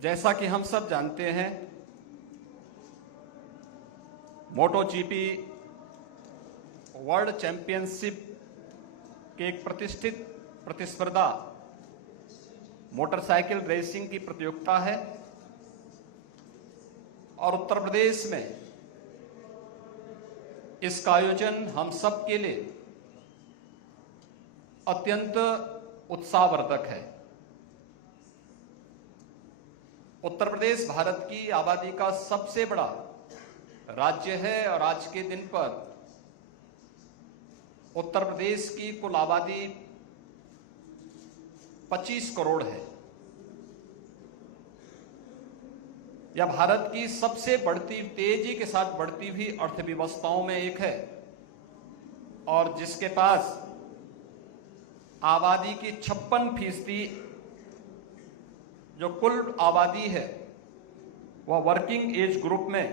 जैसा कि हम सब जानते हैं, मोटो जीपी वर्ल्ड चैंपियनशिप के एक प्रतिष्ठित प्रतिस्पर्धा मोटरसाइकिल रेसिंग की प्रतियोगिता है और उत्तर प्रदेश में इसका आयोजन हम सब के लिए अत्यंत उत्साहवर्धक है। उत्तर प्रदेश भारत की आबादी का सबसे बड़ा राज्य है और आज के दिन पर उत्तर प्रदेश की कुल आबादी 25 करोड़ है। यह भारत की सबसे तेजी के साथ बढ़ती हुई अर्थव्यवस्थाओं में एक है और जिसके पास आबादी की 56% जो कुल आबादी है वह वर्किंग एज ग्रुप में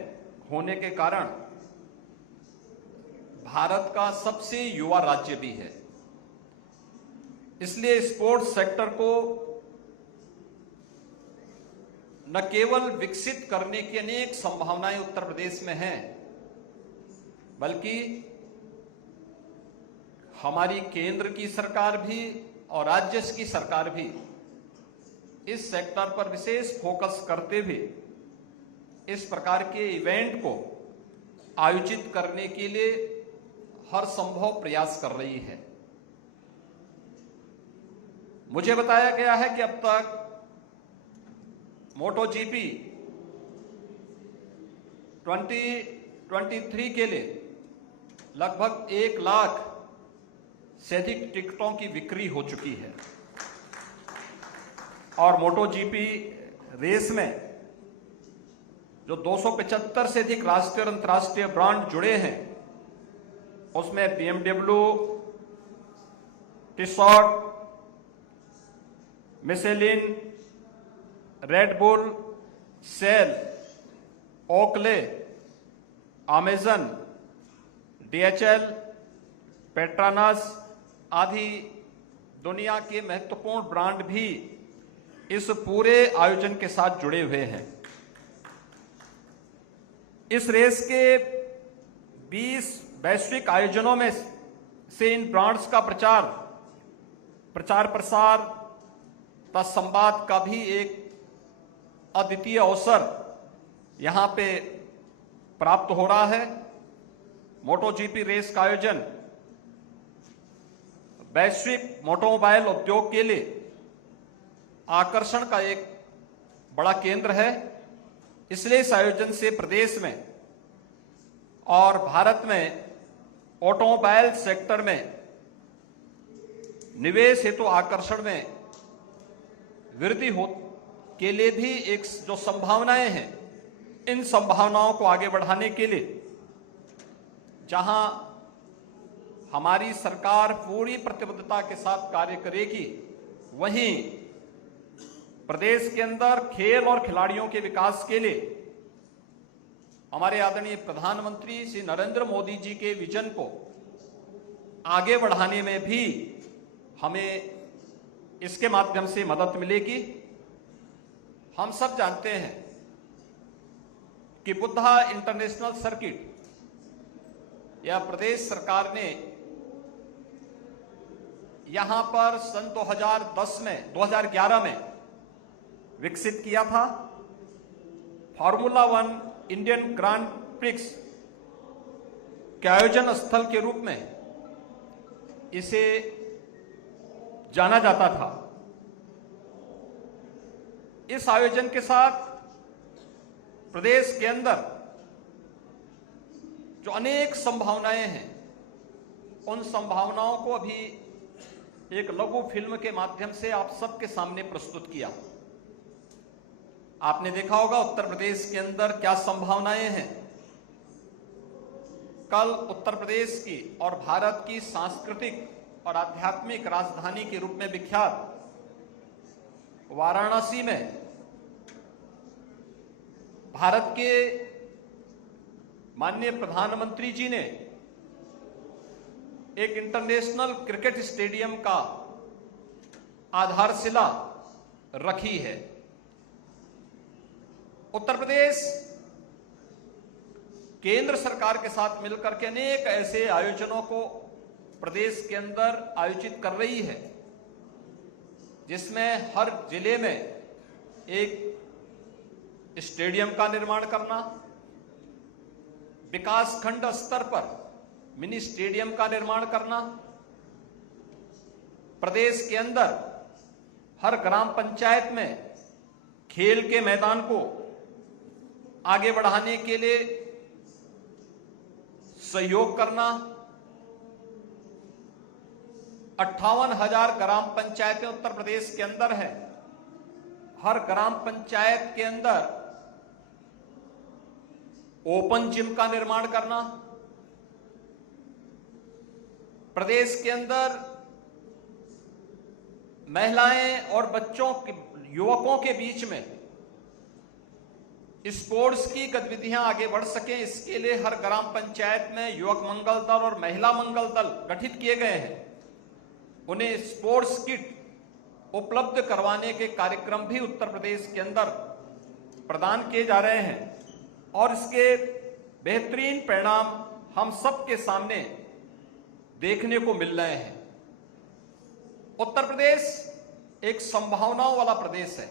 होने के कारण भारत का सबसे युवा राज्य भी है। इसलिए स्पोर्ट्स सेक्टर को न केवल विकसित करने की अनेक संभावनाएं उत्तर प्रदेश में हैं, बल्कि हमारी केंद्र की सरकार भी और राज्य की सरकार भी इस सेक्टर पर विशेष फोकस करते हुए इस प्रकार के इवेंट को आयोजित करने के लिए हर संभव प्रयास कर रही है। मुझे बताया गया है कि अब तक मोटो जीपी 2023 के लिए लगभग 1 लाख से अधिक टिकटों की बिक्री हो चुकी है और मोटो जीपी रेस में जो 275 से अधिक राष्ट्रीय और अंतर्राष्ट्रीय ब्रांड जुड़े हैं उसमें BMW, T-shirt, Michelin, Red Bull, Shell, Oakley, Amazon, DHL, Petronas आदि दुनिया के महत्वपूर्ण ब्रांड भी इस पूरे आयोजन के साथ जुड़े हुए हैं। इस रेस के 20 वैश्विक आयोजनों में से इन ब्रांड्स का प्रचार प्रसार तथा संवाद का भी एक अद्वितीय अवसर यहां पे प्राप्त हो रहा है। मोटो जीपी रेस का आयोजन वैश्विक मोटोमोबाइल उद्योग के लिए आकर्षण का एक बड़ा केंद्र है। इसलिए इस आयोजन से प्रदेश में और भारत में ऑटोमोबाइल सेक्टर में निवेश हेतु आकर्षण में वृद्धि हो के लिए भी एक जो संभावनाएं हैं, इन संभावनाओं को आगे बढ़ाने के लिए जहां हमारी सरकार पूरी प्रतिबद्धता के साथ कार्य करेगी, वहीं प्रदेश के अंदर खेल और खिलाड़ियों के विकास के लिए हमारे आदरणीय प्रधानमंत्री श्री नरेंद्र मोदी जी के विजन को आगे बढ़ाने में भी हमें इसके माध्यम से मदद मिलेगी। हम सब जानते हैं कि बुद्धा इंटरनेशनल सर्किट या प्रदेश सरकार ने यहां पर सन 2011 में विकसित किया था। फॉर्मूला 1 इंडियन ग्रांड प्रिक्स के आयोजन स्थल के रूप में इसे जाना जाता था। इस आयोजन के साथ प्रदेश के अंदर जो अनेक संभावनाएं हैं, उन संभावनाओं को अभी एक लघु फिल्म के माध्यम से आप सबके सामने प्रस्तुत किया। आपने देखा होगा उत्तर प्रदेश के अंदर क्या संभावनाएं हैं। कल उत्तर प्रदेश की और भारत की सांस्कृतिक और आध्यात्मिक राजधानी के रूप में विख्यात वाराणसी में भारत के माननीय प्रधानमंत्री जी ने एक इंटरनेशनल क्रिकेट स्टेडियम का आधारशिला रखी है। उत्तर प्रदेश केंद्र सरकार के साथ मिलकर के अनेक ऐसे आयोजनों को प्रदेश के अंदर आयोजित कर रही है, जिसमें हर जिले में एक स्टेडियम का निर्माण करना, विकास खंड स्तर पर मिनी स्टेडियम का निर्माण करना, प्रदेश के अंदर हर ग्राम पंचायत में खेल के मैदान को आगे बढ़ाने के लिए सहयोग करना, 58,000 ग्राम पंचायतें उत्तर प्रदेश के अंदर है। हर ग्राम पंचायत के अंदर ओपन जिम का निर्माण करना, प्रदेश के अंदर महिलाएं और बच्चों के युवकों के बीच में स्पोर्ट्स की गतिविधियां आगे बढ़ सकें, इसके लिए हर ग्राम पंचायत में युवक मंगल दल और महिला मंगल दल गठित किए गए हैं। उन्हें स्पोर्ट्स किट उपलब्ध करवाने के कार्यक्रम भी उत्तर प्रदेश के अंदर प्रदान किए जा रहे हैं और इसके बेहतरीन परिणाम हम सबके सामने देखने को मिल रहे हैं। उत्तर प्रदेश एक संभावनाओं वाला प्रदेश है।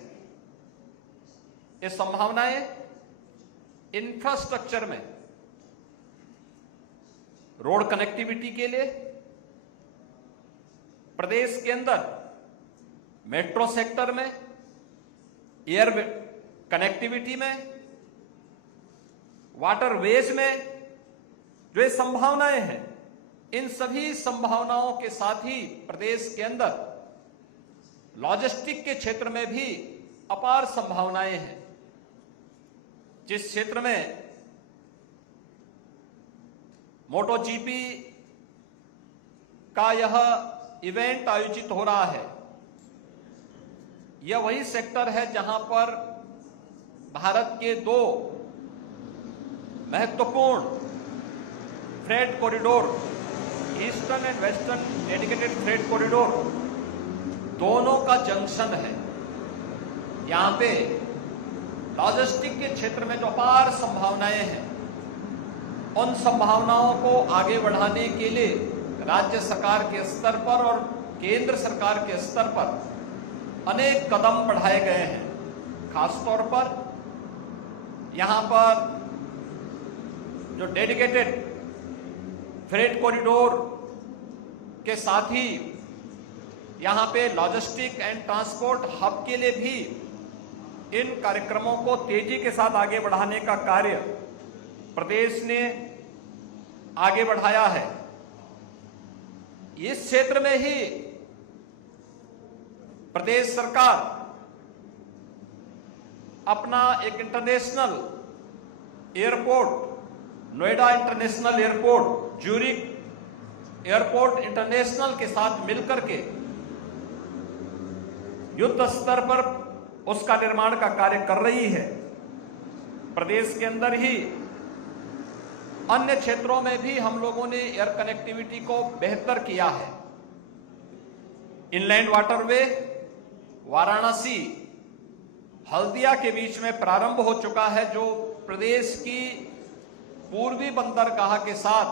ये संभावनाएं इंफ्रास्ट्रक्चर में, रोड कनेक्टिविटी के लिए, प्रदेश के अंदर मेट्रो सेक्टर में, एयर कनेक्टिविटी में, वाटरवेज में जो ये संभावनाएं हैं, इन सभी संभावनाओं के साथ ही प्रदेश के अंदर लॉजिस्टिक के क्षेत्र में भी अपार संभावनाएं हैं। जिस क्षेत्र में मोटो जीपी का यह इवेंट आयोजित हो रहा है, यह वही सेक्टर है जहां पर भारत के दो महत्वपूर्ण freight corridor, eastern and western dedicated freight corridor, दोनों का जंक्शन है। यहां पे लॉजिस्टिक के क्षेत्र में जो अपार संभावनाएं हैं, उन संभावनाओं को आगे बढ़ाने के लिए राज्य सरकार के स्तर पर और केंद्र सरकार के स्तर पर अनेक कदम बढ़ाए गए हैं। खासतौर पर यहां पर जो डेडिकेटेड फ्रेट कॉरिडोर के साथ ही यहां पे लॉजिस्टिक एंड ट्रांसपोर्ट हब के लिए भी इन कार्यक्रमों को तेजी के साथ आगे बढ़ाने का कार्य प्रदेश ने आगे बढ़ाया है। इस क्षेत्र में ही प्रदेश सरकार अपना एक international airport, Noida international airport, Zurich airport international के साथ मिलकर के युद्ध स्तर पर उसका निर्माण का कार्य कर रही है। प्रदेश के अंदर ही अन्य क्षेत्रों में भी हम लोगों ने एयर कनेक्टिविटी को बेहतर किया है। इनलैंड वाटरवे वाराणसी हल्दिया के बीच में प्रारंभ हो चुका है, जो प्रदेश की पूर्वी बंदरगाह के साथ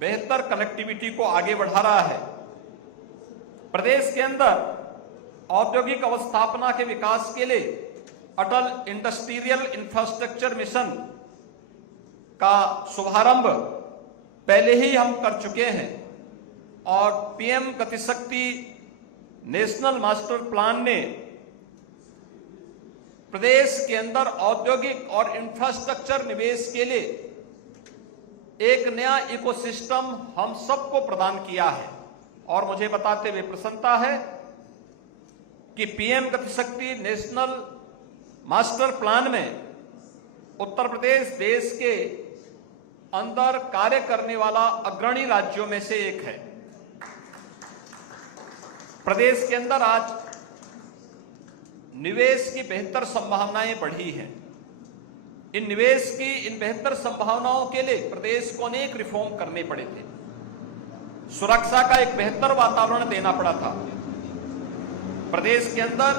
बेहतर कनेक्टिविटी को आगे बढ़ा रहा है। प्रदेश के अंदर औद्योगिक अवस्थापना के विकास के लिए अटल इंडस्ट्रियल इंफ्रास्ट्रक्चर मिशन का शुभारंभ पहले ही हम कर चुके हैं और PM Gatishakti national master plan ने प्रदेश के अंदर औद्योगिक और इंफ्रास्ट्रक्चर निवेश के लिए एक नया इकोसिस्टम हम सबको प्रदान किया है। और मुझे बताते हुए प्रसन्नता है कि PM Gatishakti national master plan में उत्तर प्रदेश देश के अंदर कार्य करने वाला अग्रणी राज्यों में से एक है। प्रदेश के अंदर आज निवेश की बेहतर संभावनाएं बढ़ी हैं। इन निवेश की इन बेहतर संभावनाओं के लिए प्रदेश को अनेक रिफॉर्म करने पड़े थे। सुरक्षा का एक बेहतर वातावरण देना पड़ा था। प्रदेश के अंदर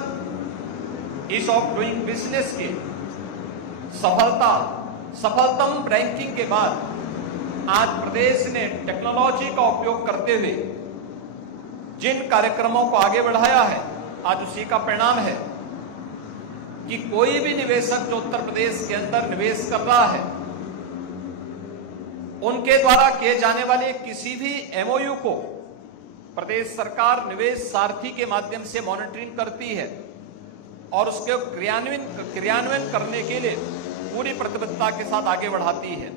ईज ऑफ डूइंग बिजनेस के सफलतम रैंकिंग के बाद आज प्रदेश ने टेक्नोलॉजी का उपयोग करते हुए जिन कार्यक्रमों को आगे बढ़ाया है, आज उसी का परिणाम है कि कोई भी निवेशक जो उत्तर प्रदेश के अंदर निवेश कर रहा है, उनके द्वारा किए जाने वाले किसी भी एमओयू को प्रदेश सरकार निवेश सारथी के माध्यम से मॉनिटरिंग करती है और उसके क्रियान्वयन करने के लिए पूरी प्रतिबद्धता के साथ आगे बढ़ाती है।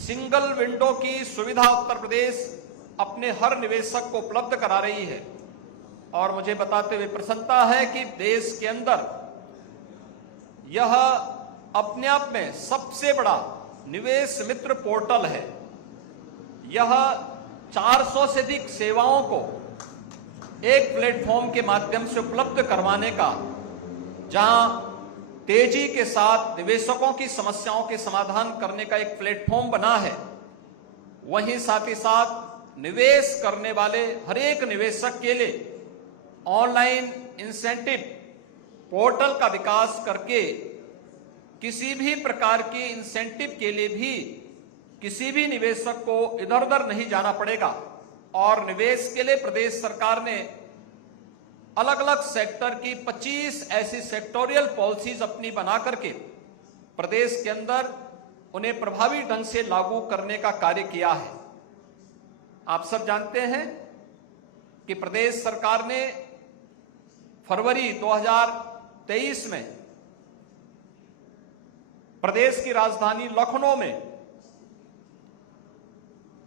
सिंगल विंडो की सुविधा उत्तर प्रदेश अपने हर निवेशक को उपलब्ध करा रही है और मुझे बताते हुए प्रसन्नता है कि देश के अंदर यह अपने आप में सबसे बड़ा निवेश मित्र पोर्टल है। यह 400 से अधिक सेवाओं को एक प्लेटफॉर्म के माध्यम से उपलब्ध करवाने का, जहां तेजी के साथ निवेशकों की समस्याओं के समाधान करने का एक प्लेटफॉर्म बना है, वहीं साथ ही साथ निवेश करने वाले हर एक निवेशक के लिए ऑनलाइन इंसेंटिव पोर्टल का विकास करके किसी भी प्रकार की इंसेंटिव के लिए भी किसी भी निवेशक को इधर उधर नहीं जाना पड़ेगा और निवेश के लिए प्रदेश सरकार ने अलग अलग सेक्टर की 25 ऐसी सेक्टोरियल पॉलिसीज अपनी बना करके प्रदेश के अंदर उन्हें प्रभावी ढंग से लागू करने का कार्य किया है। आप सब जानते हैं कि प्रदेश सरकार ने फरवरी 2023 में प्रदेश की राजधानी लखनऊ में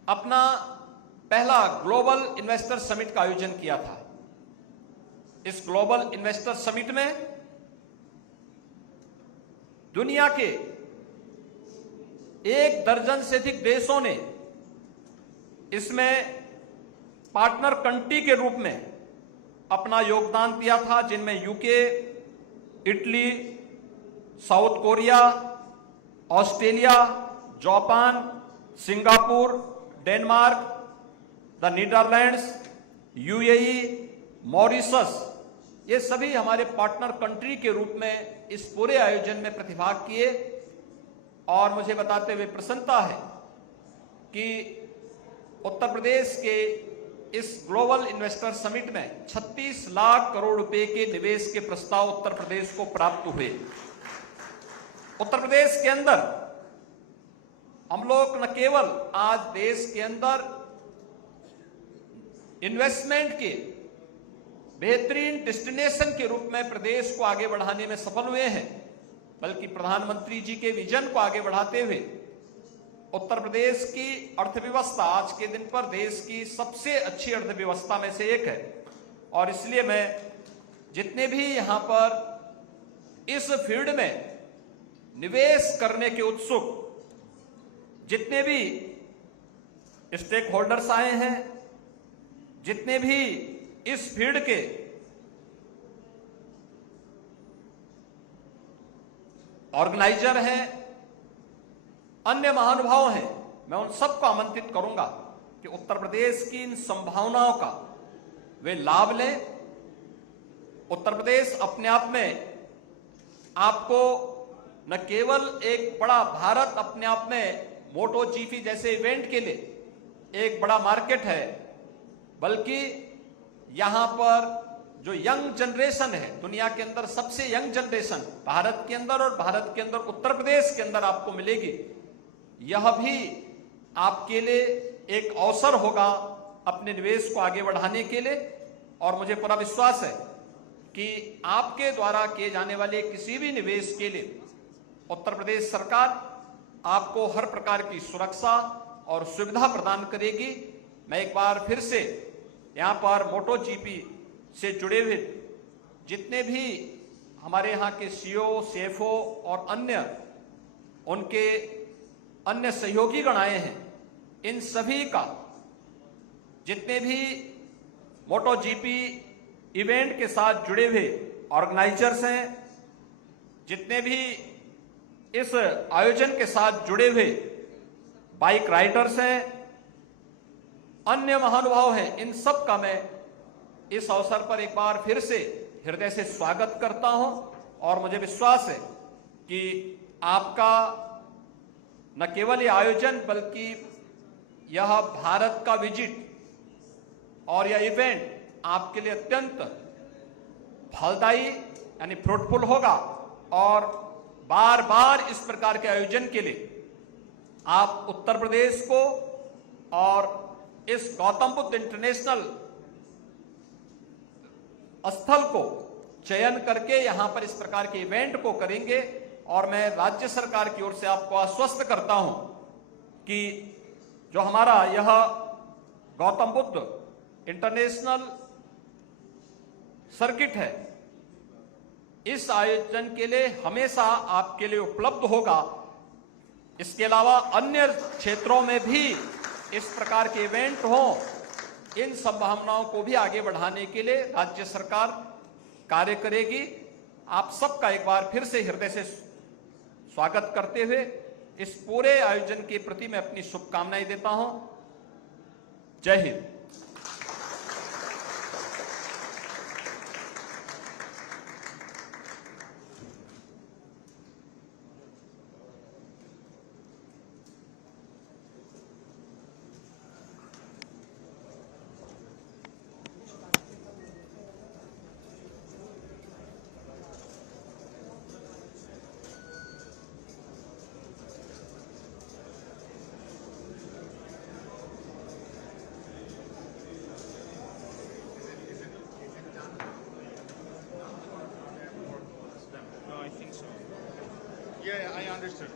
अपना पहला ग्लोबल इन्वेस्टर समिट का आयोजन किया था। इस ग्लोबल इन्वेस्टर समिट में दुनिया के 1 दर्जन से अधिक देशों ने इसमें पार्टनर कंट्री के रूप में अपना योगदान दिया था, जिनमें UK, Italy, south Korea, Australia, Japan, Singapore, Denmark, the Netherlands, UAE, Mauritius, ये सभी हमारे पार्टनर कंट्री के रूप में इस पूरे आयोजन में प्रतिभाग किए। और मुझे बताते हुए प्रसन्नता है कि उत्तर प्रदेश के इस ग्लोबल इन्वेस्टर समिट में 36 लाख करोड़ रुपए के निवेश के प्रस्ताव उत्तर प्रदेश को प्राप्त हुए। उत्तर प्रदेश के अंदर हम लोग न केवल आज देश के अंदर इन्वेस्टमेंट के बेहतरीन डेस्टिनेशन के रूप में प्रदेश को आगे बढ़ाने में सफल हुए हैं, बल्कि प्रधानमंत्री जी के विजन को आगे बढ़ाते हुए उत्तर प्रदेश की अर्थव्यवस्था आज के दिन पर देश की सबसे अच्छी अर्थव्यवस्था में से एक है। और इसलिए मैं जितने भी यहां पर इस फील्ड में निवेश करने के उत्सुक जितने भी स्टेक होल्डर्स आए हैं, जितने भी इस फील्ड के ऑर्गेनाइजर हैं, अन्य महानुभाव हैं, मैं उन सबको आमंत्रित करूंगा कि उत्तर प्रदेश की इन संभावनाओं का वे लाभ लें। उत्तर प्रदेश अपने आप में आपको न केवल एक बड़ा भारत अपने आप में मोटो जीपी जैसे इवेंट के लिए एक बड़ा मार्केट है, बल्कि यहां पर जो यंग जनरेशन है, दुनिया के अंदर सबसे यंग जनरेशन भारत के अंदर और भारत के अंदर उत्तर प्रदेश के अंदर आपको मिलेगी। यह भी आपके लिए एक अवसर होगा अपने निवेश को आगे बढ़ाने के लिए। और मुझे पूरा विश्वास है कि आपके द्वारा किए जाने वाले किसी भी निवेश के लिए उत्तर प्रदेश सरकार आपको हर प्रकार की सुरक्षा और सुविधा प्रदान करेगी। मैं एक बार फिर से यहां पर मोटो जीपी से जुड़े हुए जितने भी हमारे यहाँ के सीओ, सीएफओ और अन्य उनके अन्य सहयोगी गण आए हैं, इन सभी का, जितने भी मोटो जीपी इवेंट के साथ जुड़े हुए ऑर्गेनाइजर्स हैं, जितने भी इस आयोजन के साथ जुड़े हुए बाइक राइडर्स हैं, अन्य महानुभाव हैं, इन सब का मैं इस अवसर पर एक बार फिर से हृदय से स्वागत करता हूं। और मुझे विश्वास है कि आपका न केवल ये आयोजन बल्कि यह भारत का विजिट और यह इवेंट आपके लिए अत्यंत फलदायी यानी फ्रूटफुल होगा और बार बार इस प्रकार के आयोजन के लिए आप उत्तर प्रदेश को और इस गौतम बुद्ध इंटरनेशनल स्थल को चयन करके यहां पर इस प्रकार के इवेंट को करेंगे। और मैं राज्य सरकार की ओर से आपको आश्वस्त करता हूं कि जो हमारा यह गौतम बुद्ध इंटरनेशनल सर्किट है, इस आयोजन के लिए हमेशा आपके लिए उपलब्ध होगा। इसके अलावा अन्य क्षेत्रों में भी इस प्रकार के इवेंट हों, इन संभावनाओं को भी आगे बढ़ाने के लिए राज्य सरकार कार्य करेगी। आप सबका एक बार फिर से हृदय से स्वागत करते हुए इस पूरे आयोजन के प्रति मैं अपनी शुभकामनाएं देता हूं। जय Hind. I think so. Yeah, I understood.